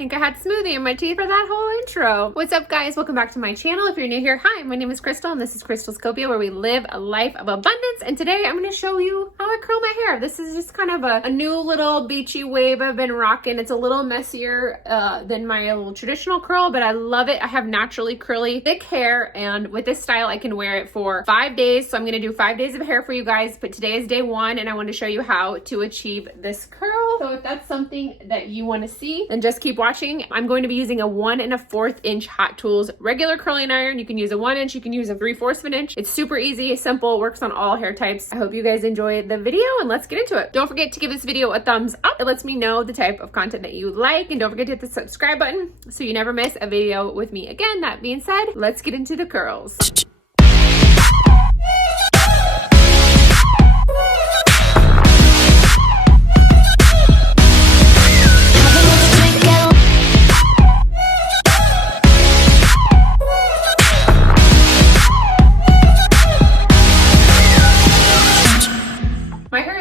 think I had smoothie in my teeth for that whole intro. What's up, guys? Welcome back to my channel. If you're new here, hi, my name is Crystal and this is Crystal's Copia, where we live a life of abundance. And today I'm going to show you how I curl my hair. This is just kind of a new little beachy wave I've been rocking. It's a little messier than my little traditional curl, but I love it. I have naturally curly, thick hair, and with this style, I can wear it for 5 days. So I'm going to do 5 days of hair for you guys, but today is day 1 and I want to show you how to achieve this curl. So if that's something that you want to see, then just keep watching. I'm going to be using a 1 1/4 inch Hot Tools regular curling iron. You can use a 1 inch, you can use a 3/4 of an inch. It's super easy, simple, works on all hair types. I hope you guys enjoy the video and let's get into it. Don't forget to give this video a thumbs up. It lets me know the type of content that you like, and don't forget to hit the subscribe button so you never miss a video with me again. That being said, let's get into the curls.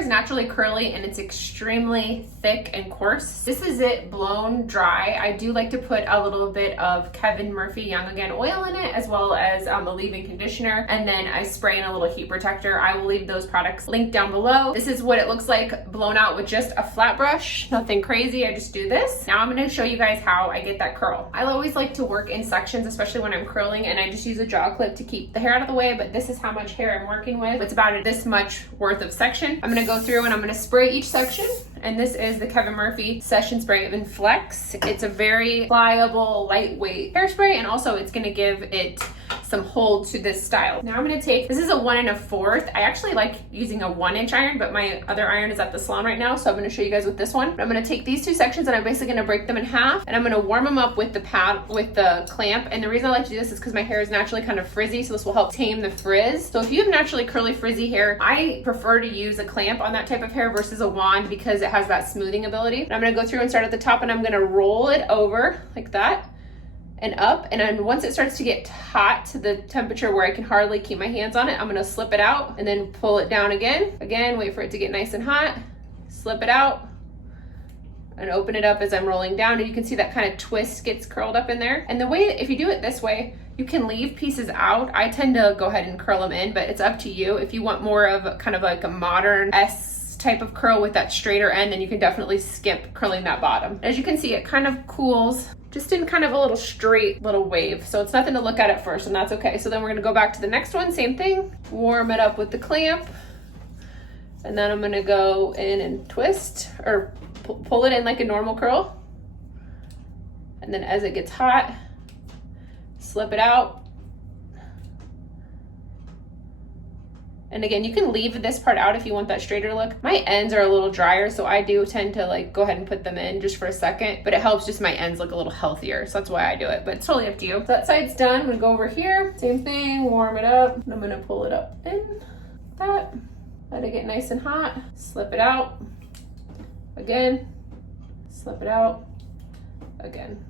Naturally curly and it's extremely thick and coarse. This is it blown dry. I do like to put a little bit of Kevin Murphy Young Again oil in it, as well as a leave-in conditioner, and then I spray in a little heat protector. I will leave those products linked down below. This is what it looks like blown out with just a flat brush. Nothing crazy, I just do this. Now I'm going to show you guys how I get that curl. I always like to work in sections, especially when I'm curling, and I just use a jaw clip to keep the hair out of the way, but this is how much hair I'm working with. It's about this much worth of section. I'm going to go through and I'm going to spray each section, and this is the Kevin Murphy Session Spray in Flex. It's a very pliable, lightweight hairspray, and also it's going to give it some hold to this style. Now I'm going to take, this is a 1 1/4. I actually like using a 1 inch iron, but my other iron is at the salon right now, so I'm going to show you guys with this one. But I'm going to take these two sections and I'm basically going to break them in half, and I'm going to warm them up with the pad, with the clamp. And the reason I like to do this is because my hair is naturally kind of frizzy, so this will help tame the frizz. So if you have naturally curly, frizzy hair, I prefer to use a clamp on that type of hair versus a wand because it has that smoothing ability. And I'm going to go through and start at the top, and I'm going to roll it over like that and up, and then once it starts to get hot to the temperature where I can hardly keep my hands on it, I'm gonna slip it out and then pull it down again, wait for it to get nice and hot, slip it out, and open it up as I'm rolling down, and you can see that kind of twist gets curled up in there. And the way, if you do it this way, you can leave pieces out. I tend to go ahead and curl them in, but it's up to you. If you want more of kind of like a modern S type of curl with that straighter end, then you can definitely skip curling that bottom. As you can see, it kind of cools just in kind of a little straight little wave. So it's nothing to look at first, and that's okay. So then we're gonna go back to the next one, same thing, warm it up with the clamp. And then I'm gonna go in and twist or pull it in like a normal curl. And then as it gets hot, slip it out. And again, you can leave this part out if you want that straighter look. My ends are a little drier, so I do tend to like go ahead and put them in just for a second, but it helps just my ends look a little healthier. So that's why I do it, but it's totally up to you. So that side's done. I'm gonna go over here, same thing, warm it up. And I'm gonna pull it up in that, let it get nice and hot, slip it out, again, slip it out, again.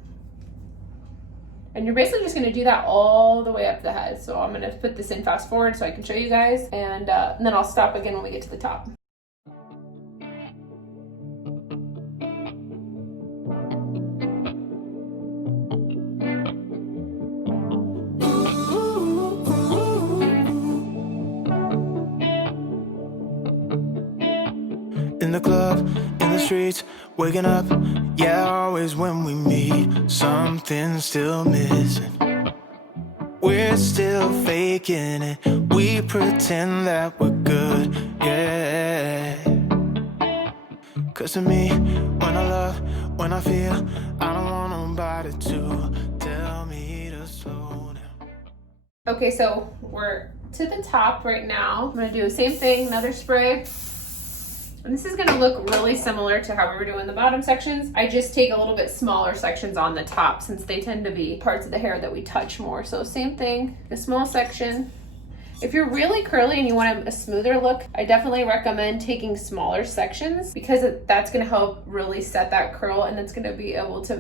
And you're basically just gonna do that all the way up the head. So I'm gonna put this in fast forward so I can show you guys, and then I'll stop again when we get to the top. In the club, in the streets, waking up, yeah, always when we meet, something's still missing. We're still faking it, we pretend that we're good, yeah. Cause to me, when I love, when I feel, I don't want nobody to tell me to slow down. Okay, so we're to the top right now. I'm gonna do the same thing, another spray. And this is gonna look really similar to how we were doing the bottom sections. I just take a little bit smaller sections on the top since they tend to be parts of the hair that we touch more. So same thing, a small section. If you're really curly and you want a smoother look, I definitely recommend taking smaller sections because that's gonna help really set that curl, and it's gonna be able to,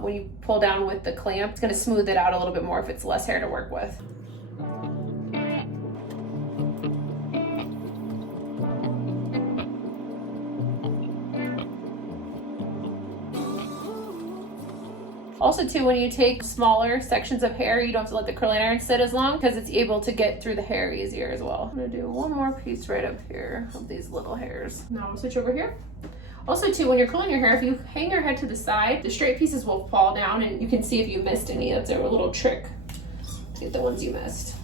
when you pull down with the clamp, it's gonna smooth it out a little bit more if it's less hair to work with. Also too, when you take smaller sections of hair, you don't have to let the curling iron sit as long because it's able to get through the hair easier as well. I'm gonna do one more piece right up here of these little hairs. Now we'll switch over here. Also too, when you're curling your hair, if you hang your head to the side, the straight pieces will fall down and you can see if you missed any. That's a little trick to get the ones you missed.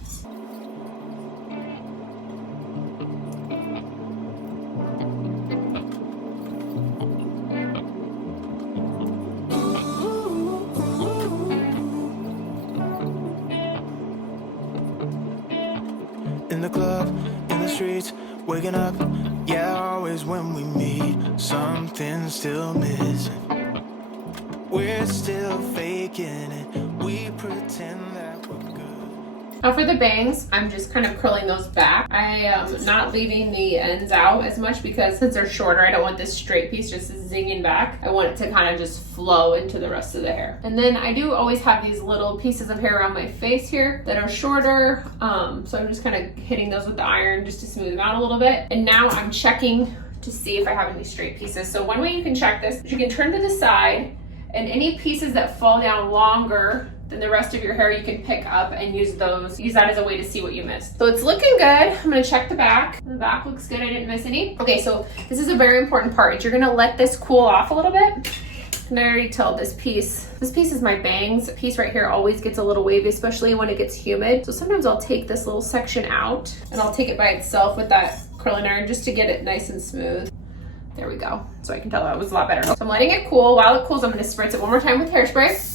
In the club, in the streets, waking up. Yeah, always when we meet, something's still missing. We're still faking it. We pretend that we're good. Now for the bangs, I'm just kind of curling those back. I am not leaving the ends out as much because since they're shorter, I don't want this straight piece just zinging back. I want it to kind of just flow into the rest of the hair. And then I do always have these little pieces of hair around my face here that are shorter. So I'm just kind of hitting those with the iron just to smooth them out a little bit. And now I'm checking to see if I have any straight pieces. So one way you can check this is you can turn to the side, and any pieces that fall down longer than the rest of your hair you can pick up and use that as a way to see what you missed. So it's looking good. I'm gonna check the back. The back looks good, I didn't miss any. Okay, so this is a very important part. You're gonna let this cool off a little bit. And I already tell this piece is my bangs. This piece right here always gets a little wavy, especially when it gets humid. So sometimes I'll take this little section out and I'll take it by itself with that curling iron just to get it nice and smooth. There we go. So I can tell that was a lot better. So I'm letting it cool. While it cools, I'm gonna spritz it one more time with hairspray.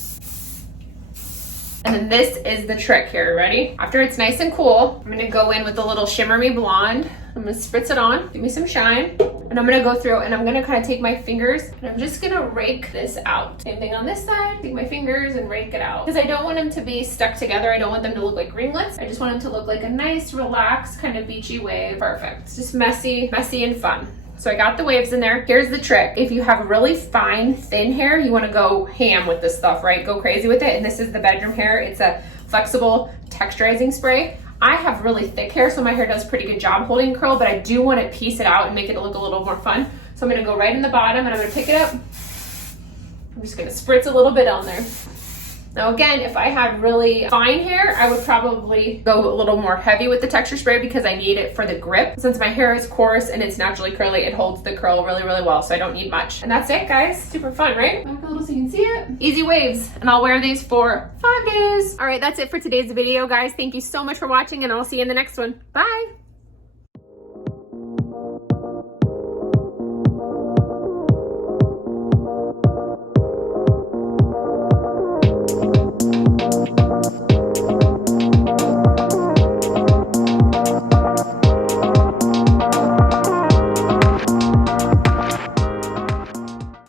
And then this is the trick here, ready? After it's nice and cool, I'm gonna go in with a little Shimmer Me Blonde. I'm gonna spritz it on, give me some shine. And I'm gonna go through and I'm gonna kind of take my fingers and I'm just gonna rake this out. Same thing on this side, take my fingers and rake it out. Because I don't want them to be stuck together. I don't want them to look like ringlets. I just want them to look like a nice, relaxed, kind of beachy wave. Perfect. It's just messy and fun. So I got the waves in there. Here's the trick. If you have really fine, thin hair, you wanna go ham with this stuff, right? Go crazy with it. And this is the bedroom hair. It's a flexible texturizing spray. I have really thick hair, so my hair does a pretty good job holding curl, but I do wanna piece it out and make it look a little more fun. So I'm gonna go right in the bottom and I'm gonna pick it up. I'm just gonna spritz a little bit on there. Now again, if I had really fine hair, I would probably go a little more heavy with the texture spray because I need it for the grip. Since my hair is coarse and it's naturally curly, it holds the curl really, really well, so I don't need much. And that's it, guys. Super fun, right? Back a little so you can see it. Easy waves. And I'll wear these for 5 days. All right, that's it for today's video, guys. Thank you so much for watching, and I'll see you in the next one. Bye.